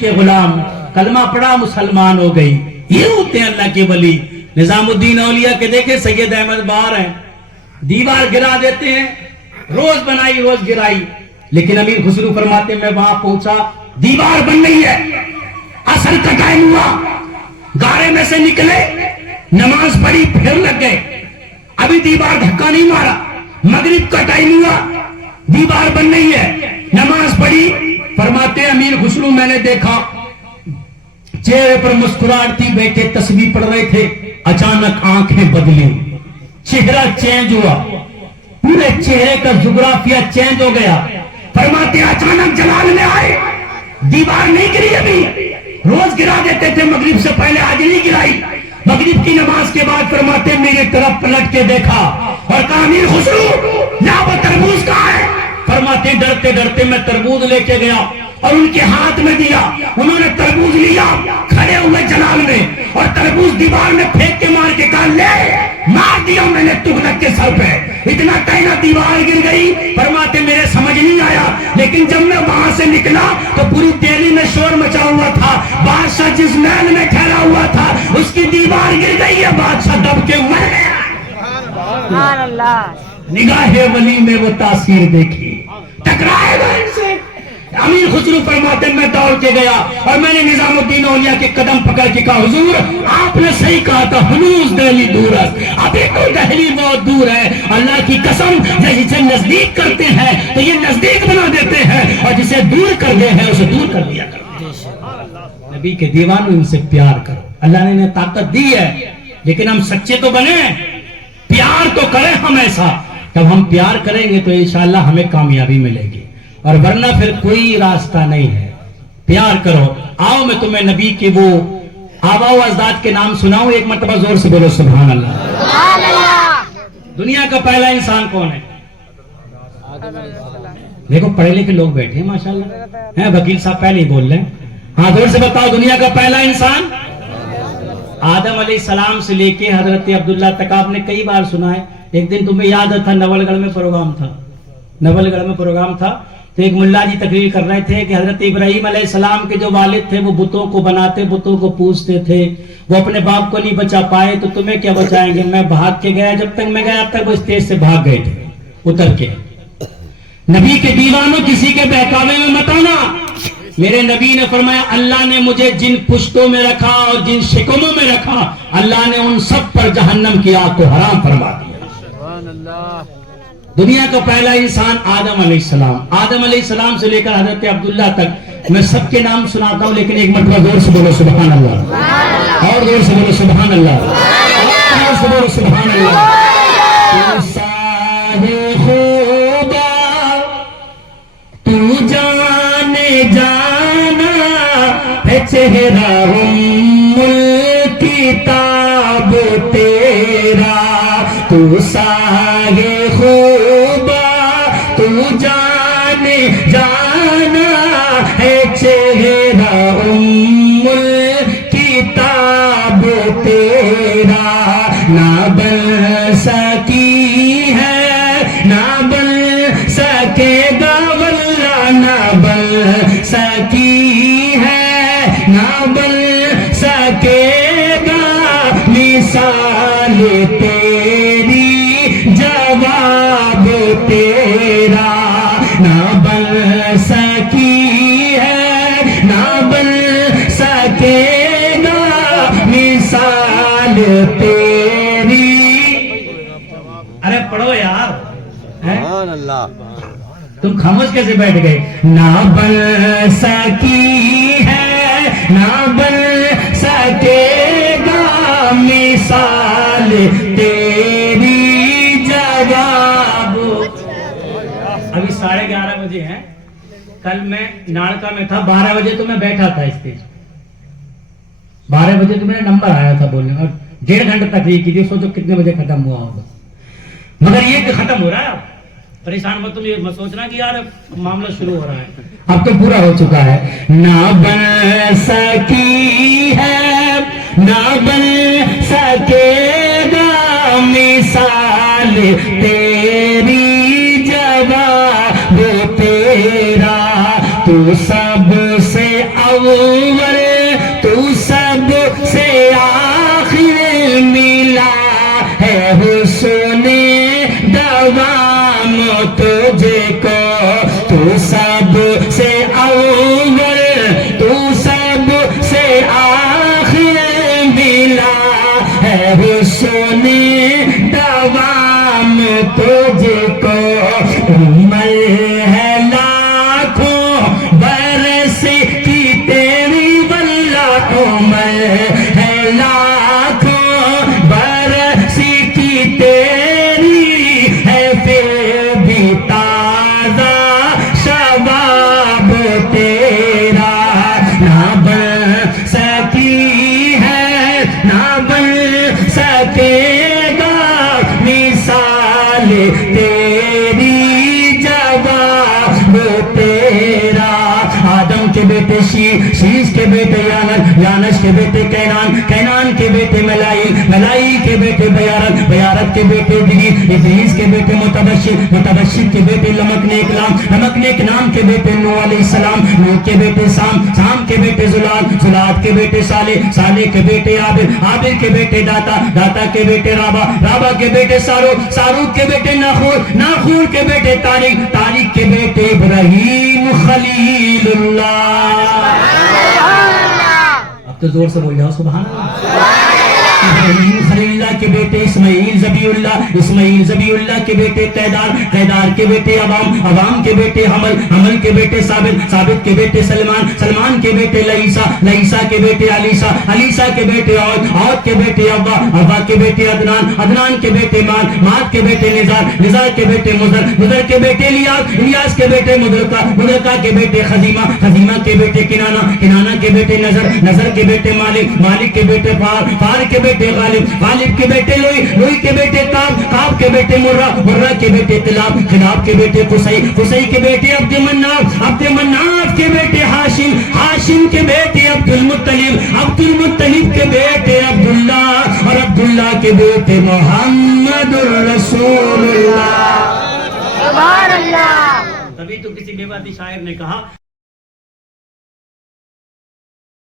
کے غلام، کلمہ پڑھا مسلمان ہو گئی. یہ ہوتے ہیں اللہ کے ولی. نظام الدین اولیاء کے دیکھیں سید احمد بہار ہیں، دیوار گرا دیتے ہیں، روز بنائی روز گرائی، لیکن امیر خسرو فرماتے ہیں میں وہاں پہنچا دیوار بن رہی ہے، عصر کا ٹائم ہوا، گارے میں سے نکلے، نماز پڑھی پھر لگ گئے، ابھی دیوار دھکا نہیں مارا، مغرب کا ٹائم ہوا، دیوار بن رہی ہے، نماز پڑھی. فرماتے ہیں امیر خسرو میں نے دیکھا چہرے پر مسکراہٹ تھی، بیٹھے تسبیح پڑھ رہے تھے، اچانک آنکھیں بدلی، چہرہ چینج ہوا، پورے چہرے کا جغرافیہ چینج ہو گیا. فرماتے ہیں اچانک جلال میں آئے، دیوار نہیں گری، ابھی روز گرا دیتے تھے مغرب سے پہلے، آج نہیں گرائی. مغرب کی نماز کے بعد فرماتے ہیں میرے طرف پلٹ کے دیکھا اور کہا امیر خسرو لا وہ تربوز کہاں ہے؟ فرماتے ہیں ڈرتے ڈرتے میں تربوز لے کے گیا اور ان کے ہاتھ میں دیا، انہوں نے تربوز لیا، کھڑے ہوئے جلال میں اور تربوز دیوار میں پھینک کے مار کے کہا لے، مار دیا میں نے تغلق کے سر پہ، اتنا کہنا دیوار گر گئی. فرماتے میرے سمجھ نہیں آیا، لیکن جب میں وہاں سے نکلا تو پوری دہلی میں شور مچا ہوا تھا، بادشاہ جس محل میں ٹھہرا ہوا تھا اس کی دیوار گر گئی ہے، بادشاہ دب کے مر گیا. سبحان اللہ. نگاہ ولی میں وہ تاثیر دیکھی، ٹکرائے گا ان سے. امیر خسرو فرماتے میں دوڑ کے گیا اور میں نے نظام الدین اولیاء کے قدم پکڑ کے کہا حضور آپ نے صحیح کہا تھا، ہنوز دہلی دور ہے، ابھی تو دہلی بہت دور ہے. اللہ کی قسم جسے نزدیک کرتے ہیں تو یہ نزدیک بنا دیتے ہیں اور جسے دور کر دے ہیں اسے دور کر دیا کرتے ہیں. نبی کے دیوانوں ان سے پیار کرو. اللہ نے انہیں طاقت دی ہے لیکن ہم سچے تو بنے، پیار تو کریں ہم ایسا. جب ہم پیار کریں گے تو انشاءاللہ ہمیں کامیابی ملے گی، اور ورنہ پھر کوئی راستہ نہیں ہے. پیار کرو. آؤ میں تمہیں نبی کے وہ آباء و اجداد کے نام سناؤں، ایک مرتبہ زور سے بولو سبحان اللہ. سبحان اللہ. دنیا کا پہلا انسان کون ہے؟ دیکھو پڑھے لکھے لوگ بیٹھے ہیں ماشاءاللہ ہیں، وکیل صاحب پہلے ہی بول رہے ہیں. ہاں زور سے بتاؤ دنیا کا پہلا انسان آدم علیہ السلام سے لے کے حضرت عبداللہ تک. آپ نے کئی بار سنا ہے. ایک دن تمہیں یاد تھا نول گڑھ میں پروگرام تھا، تو ایک ملا جی تقریر کر رہے تھے کہ حضرت ابراہیم علیہ السلام کے جو والد تھے وہ بتوں کو بناتے، بتوں کو پوجتے تھے، وہ اپنے باپ کو نہیں بچا پائے تو تمہیں کیا بچائیں گے؟ میں بھاگ کے گیا، جب تک میں گیا اب تک وہ اسٹیج سے بھاگ گئے تھے اتر کے. نبی کے دیوانوں کسی کے بہکاوے میں مت آنا. میرے نبی نے فرمایا اللہ نے مجھے جن پشتوں میں رکھا اور جن شکموں میں رکھا اللہ نے ان سب پر جہنم کی آگ کو حرام فرما دیا. دنیا کا پہلا انسان آدم علیہ السلام. آدم علیہ السلام سے لے کر حضرت عبداللہ تک میں سب کے نام سناتا ہوں، لیکن ایک مرتبہ زور سے بولو سبحان اللہ، اور زور سے بولو سبحان اللہ، اور زور سے بولو سبحان اللہ. تو جانے جانا ہے چہرہ کتاب تیرا، تو ساگے خوبا تو جانے جانا ہے چہرہ کتاب تیرا. نہ بن سکی ہے نہ بن سکے گا واللہ، نہ بن سکی ہے نہ بن سکے گا مثال تیری جواب تیرا. نہ بن سکی ہے نہ بن سکے گا مثال تیری. ارے پڑھو یار، سبحان اللہ. تم خاموش کیسے بیٹھ گئے؟ نہ بن سکی ہے نہ بن سکے گا مثال تیری جواب. ابھی 11:30 بجے ہیں، کل میں ناڑکا میں تھا، 12 بجے تو میں بیٹھا تھا اسٹیج، 12 بجے تو میرا نمبر آیا تھا بولنے، اور 1.5 گھنٹے تقریر کی تھی. سوچو کتنے بجے ختم ہوا ہوگا، مگر یہ کہ ختم ہو رہا ہے. پریشان مت تم یہ مت سوچنا کہ یار معاملہ شروع ہو رہا ہے، اب تو پورا ہو چکا ہے. نہ بن سکی ہے نہ بن سکے گا مثال تیری جواب تیرا. تو سب سے اول تو سب سے آخر ملا ہے حسن دوام تجھے کو تو سب سے اول تو سب سے آخر ملا ہے حسن دوام تجھے کو عمر ہے لاکھوں برس کی تیری واللہ عمر ہے لاکھوں برس کی تیری ہے پھر بھی تازہ شباب تیرا نہ بن سکی ہے نہ بن سکے گا مثال تیری جواب تیرا آدم کے بیٹے شیش کے بیٹے یانش کے بیٹے کینان کے بیٹے ملائی کے بیٹے بیارت کے بیٹے ادریس کے بیٹے متبشر کے بیٹے لمک نام کے بیٹے نوح علیہ السلام نوح کے بیٹے سام کے بیٹے زلاد کے بیٹے صالح کے بیٹے عابر کے بیٹے داتا کے بیٹے رابا کے بیٹے ساروق کے بیٹے ناخور کے بیٹے تاریخ کے بیٹے ابراہیم خلیل اللہ. اب تو زور سے بول جاؤ سبحان اللہ. ابراہیم خلیل اللہ کے بیٹے اسماعیل ذبیح اللہ کے بیٹے قیدار کے بیٹے عوام کے بیٹے حمل کے بیٹے ثابت کے بیٹے سلمان کے بیٹے لئیسا کے بیٹے علیسا کے بیٹے عود کے بیٹے ابا کے بیٹے عدنان کے بیٹے ماد کے بیٹے نزار کے بیٹے مضر کے بیٹے الیاس کے بیٹے مدرکہ کے بیٹے خزیمہ کے بیٹے کنانہ کے بیٹے نظر کے بیٹے مالک کے بیٹے فار کے بیٹے غالب کے بیٹے لوئی کے بیٹے کاب کے بیٹے مرہ کے بیٹے خلاب کے بیٹے قصی کے بیٹے عبد مناف کے بیٹے ہاشم کے بیٹے عبد المطلب کے بیٹے عبداللہ اور عبداللہ کے بیٹے محمد الرسول اللہ. سبحان اللہ. تبھی تو کسی بے باتی شاعر نے کہا